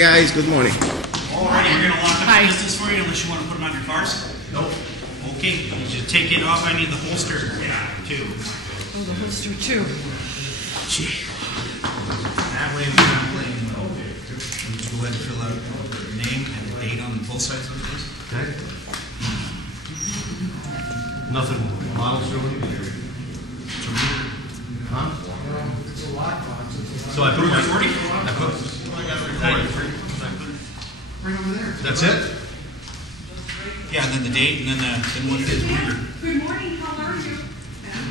guys. Good morning. Alrighty, we're going to lock up the business for you unless you want to put them on your cars. Nope. Okay, you should take it off. I need the holster too. Oh, the holster too. Gee. That way we're not playing. You just go ahead and fill out the name and the date on both sides of this. Okay. Nothing models really? Huh? It's a lockbox. So I put my 40? I put. I got it recorded. Right over there. That's it? Yeah, and then the date, and then what it is. Good morning, how are you? That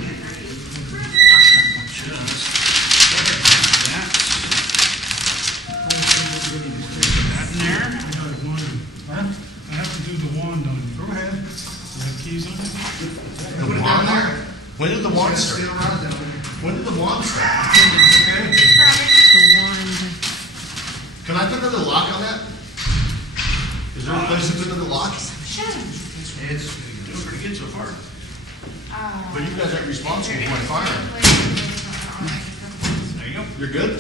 in there. I got a wand. Huh? I have to do the wand on you. Go ahead. You have keys on it? The wand? When did the wand start? When did the wand start? Okay. The wand. Can I put another lock on that? Is there a place to put another lock? Sure. It's doing pretty good so far. But you guys aren't responsible for my firearm. There you go. You're good?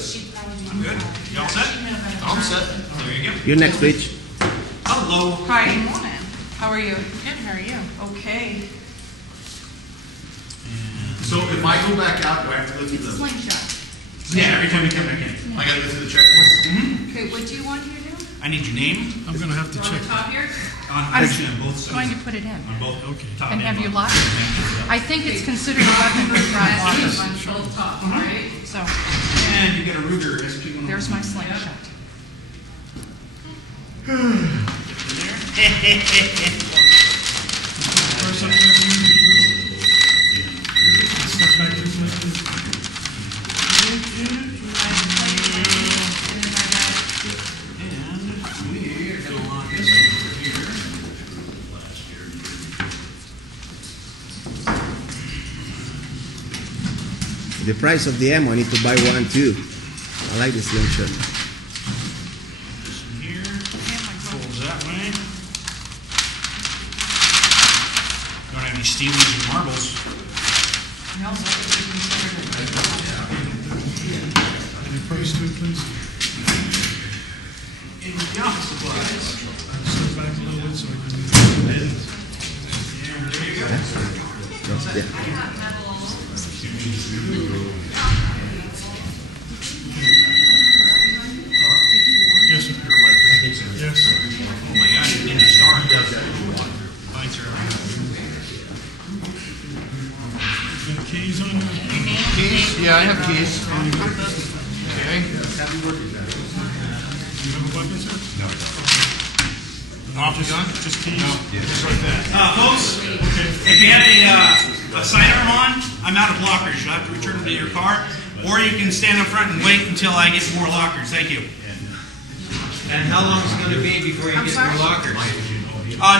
I'm good. You all set? I'm set. There you go. You're next, bitch. Hello. Hi. Good morning. How are you? Good, how are you? Okay. So if I go back out, do I have to go through It's a the... slingshot. Yeah, every time you come back in. I gotta go through the checkpoint? Mm-hmm. Okay, what do you want here to do? I need your name. I'm going to have to On check the top here? Actually, on both sides. Going to put it in On both. Okay. Top and have you bottom. locked it. I think it's considered a weapon with front lockers. On both tops, right? So And you get a Ruger SP101. there's my slingshot. First, I'm going to step back to the And we are going to lock this over here. The price of the ammo, I need to buy one too. I like this slingshot. This one here. Folds that way. Don't have any steelies or marbles. Any price to it, please? In the office supplies. Step back a little bit so I can... There you go. Yeah. Yes, sir. Yes. Oh my God, you didn't start. Lights are Got keys on there? Keys? Yeah, I have keys. Okay. You have a weapon, sir? off the gun. Just keys? Just like that. Folks, if you have a sidearm on, I'm out of lockers. You'll have to return them to your car, or you can stand up front and wait until I get more lockers. Thank you. And how long is it going to be before you get more lockers?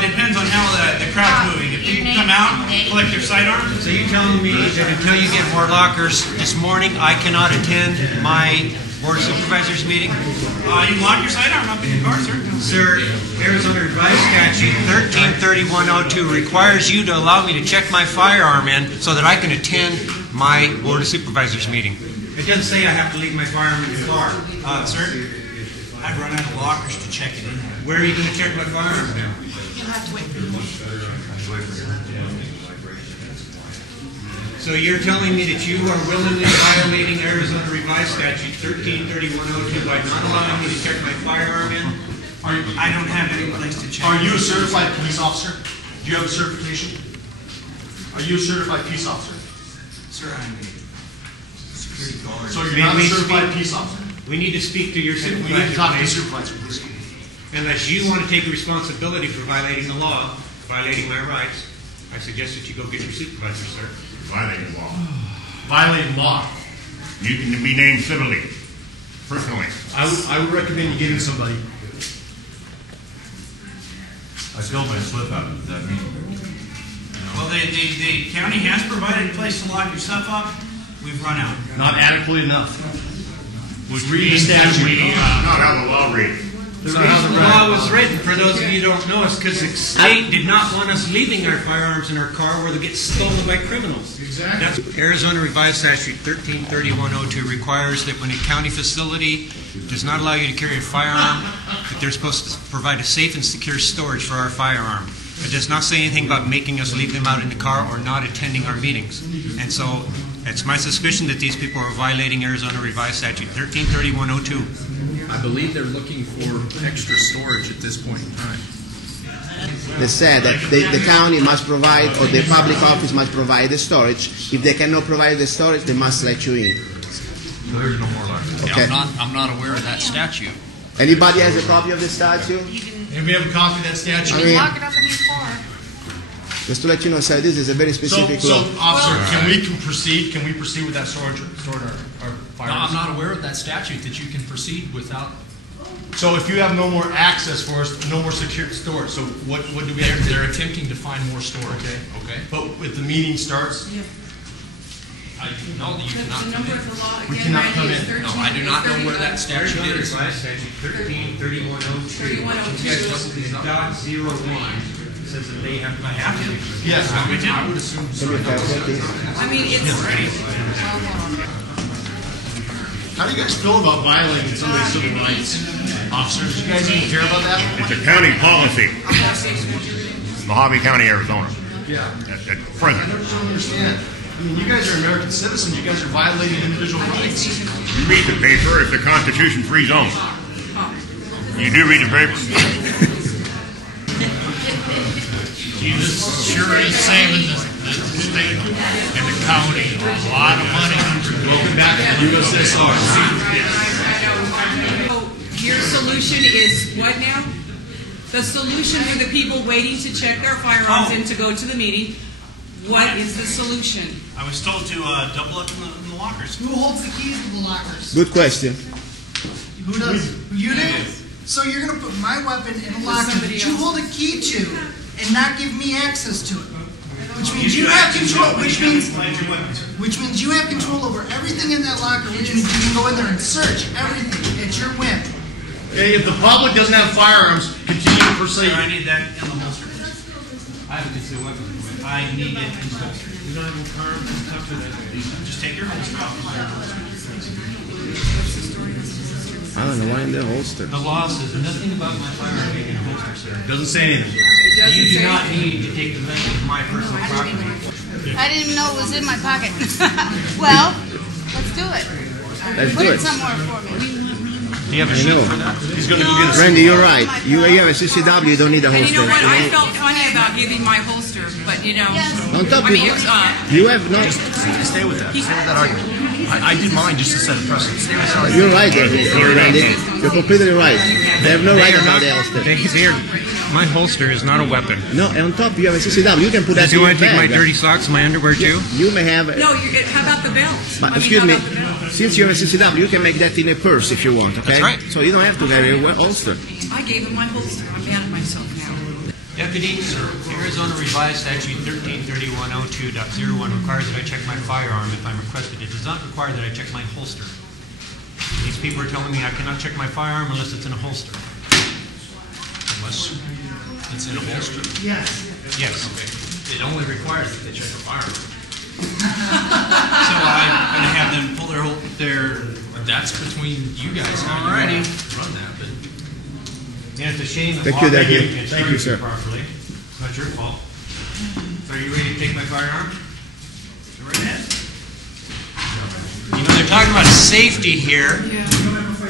Depends on how the crowd's moving. If people come out, collect their sidearms. So you're telling me that until you get more lockers this morning, I cannot attend my Board of Supervisors meeting? You can lock your sidearm up in your car, sir. Sir, Arizona Revised Statute 133102 requires you to allow me to check my firearm in so that I can attend my Board of Supervisors meeting. It doesn't say I have to leave my firearm in the car. Sir, I've run out of lockers to check it in. Where are you going to check my firearm now? You'll have to wait for me. So you're telling me that you are willingly violating Arizona Revised Statute 133102 by not allowing me to check my firearm in? I don't have any place to check. Are you a certified police officer? Do you have a certification? Are you a certified peace officer? Sir, I'm a security guard. So you're not a certified peace officer? We need to speak to your We need to supervisor. talk to the supervisor, please. Unless you want to take responsibility for violating the law, violating my rights, I suggest that you go get your supervisor, sir. Violating law. Violating law. You can be named civilly, personally. I would recommend you getting somebody. I filled my slip out. Does that mean? Well, the county has provided a place to lock your stuff up. We've run out. Not adequately enough. Which Read the means that statute. we not how the law reads. The reason the law was written, for those of you who don't know, is because the state did not want us leaving our firearms in our car where they get stolen by criminals. Exactly. Arizona Revised Statute 133102 requires that when a county facility does not allow you to carry a firearm, that they're supposed to provide a safe and secure storage for our firearm. It does not say anything about making us leave them out in the car or not attending our meetings. And so it's my suspicion that these people are violating Arizona Revised Statute 133102. I believe they're looking for extra storage at this point in time. They said that the county must provide, or the public office must provide the storage. If they cannot provide the storage, they must let you in. There's no more left. Okay. I'm not aware of that statute. Anybody has a copy of the statute? Anybody have a copy of that statute? I mean, Lock it up in your car. just to let you know, sir, this is a very specific So, law. officer, can we proceed? Can we proceed with that storage our No, firearms? I'm not aware of that statute that you can proceed without. So if you have no more access for us, no more secure storage, so what do we have to do? They're attempting to find more storage. Okay. But if the meeting starts, I know that you cannot The come number in. of the law, We again, cannot Randy, come is in. 13, No, I do not know where that Arizona statute is. Revised Statute 133102. 3102. Dot 01 says that they have to. yes, I would assume. Can you pass that, please? I mean, it's, how do you guys feel about violating somebody's civil rights? Officers, do you guys even care about that? It's a county policy, Mohave County, Arizona, Yeah. at I present. don't understand. I mean, you guys are American citizens, you guys are violating individual rights. You read the paper, it's a constitution-free zone. You do read the paper. This sure is saving the state and the county a lot of money. Welcome back to the USSR. so your solution is what now? The solution for the people waiting to check their firearms and to go to the meeting, what is the solution? I was told to double up in the lockers. Who holds the keys to the lockers? Good question. Who does? You do? So you're going to put my weapon in a locker somebody that you else. hold a key to and not give me access to it. Which means you have control, which means you have control over everything in that locker, which means you can go in there and search everything at your whim. Okay, if the public doesn't have firearms, continue to proceed. I need that in the holster. I have a concealed weapon. I need it in the holster. You don't have a firearm, it's tough for that. Just take your holster off. I don't know why in the holster. The law says nothing about my firearm being in a holster, sir. Doesn't say anything. You do not need to take possession of my personal property. I didn't even know it was in my pocket. Well, let's do it. Let's Put do it it. somewhere for me. Do you have a I sheet know. for that? He's going to go get a... Randy, you're right. You have a CCW, you don't need a And holster. you know what, I felt funny about giving my holster, but you know, On top I of mean, it was, you have no. Stay with that. Stay with that argument. I did mine just to set a precedent. Stay with that argument. You're right, Randy. You're completely right. They have no right about the holster. My holster is not a weapon. No, and on top you have a CCW. You can put that in Do your I take my bag. dirty socks and my underwear too? You may have. no, how about the belt? But I mean, excuse how me, about the belt? since you have a CCW, you can make that in a purse if you want, okay? That's right. So you don't have to carry a holster. I gave him my holster, I'm mad at myself now. Deputy, Arizona Revised Statute 133102.01 requires that I check my firearm if I'm requested. It does not require that I check my holster. These people are telling me I cannot check my firearm unless it's in a holster. Unless it's in a holster. Yes. Yes. It only requires that they check a firearm. So I'm going to have them pull their That's between you guys. How you want to run that, but And it's a shame that Thank law you, Deputy. can't Thank you, serve sir. properly. It's not your fault. So are you ready to take my firearm? Go right ahead. You know, they're talking about safety here.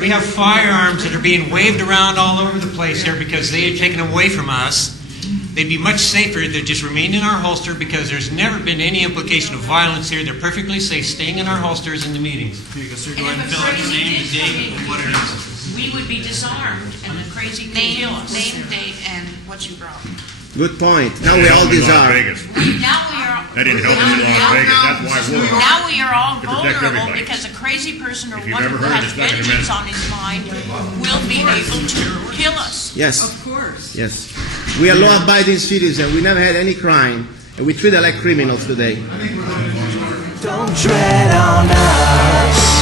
We have firearms that are being waved around all over the place here because they have taken them away from us. They'd be much safer if they just remained in our holster because there's never been any implication of violence here. They're perfectly safe staying in our holsters in the meetings. Here you go, sir. Go ahead and fill out your name, the date, and what it is. We would be disarmed and the crazy could kill us. Name, date, and what you brought. Good point. Now we all Las disarm. Vegas. Now we are. That didn't help them in Las Vegas. That's why we're. Now we are all To protect vulnerable everybody. because a crazy person or If you've one ever who heard has it's better than vengeance medicine. on his mind will be able to kill us. Yes, Of course. yes. We are law-abiding citizens. We never had any crime, and we treat them like criminals today. Don't tread on us,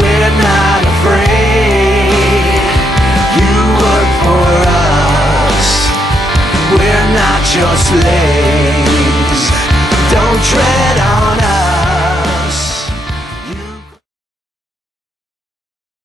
we're not afraid. You work for us, we're not your slaves. Don't tread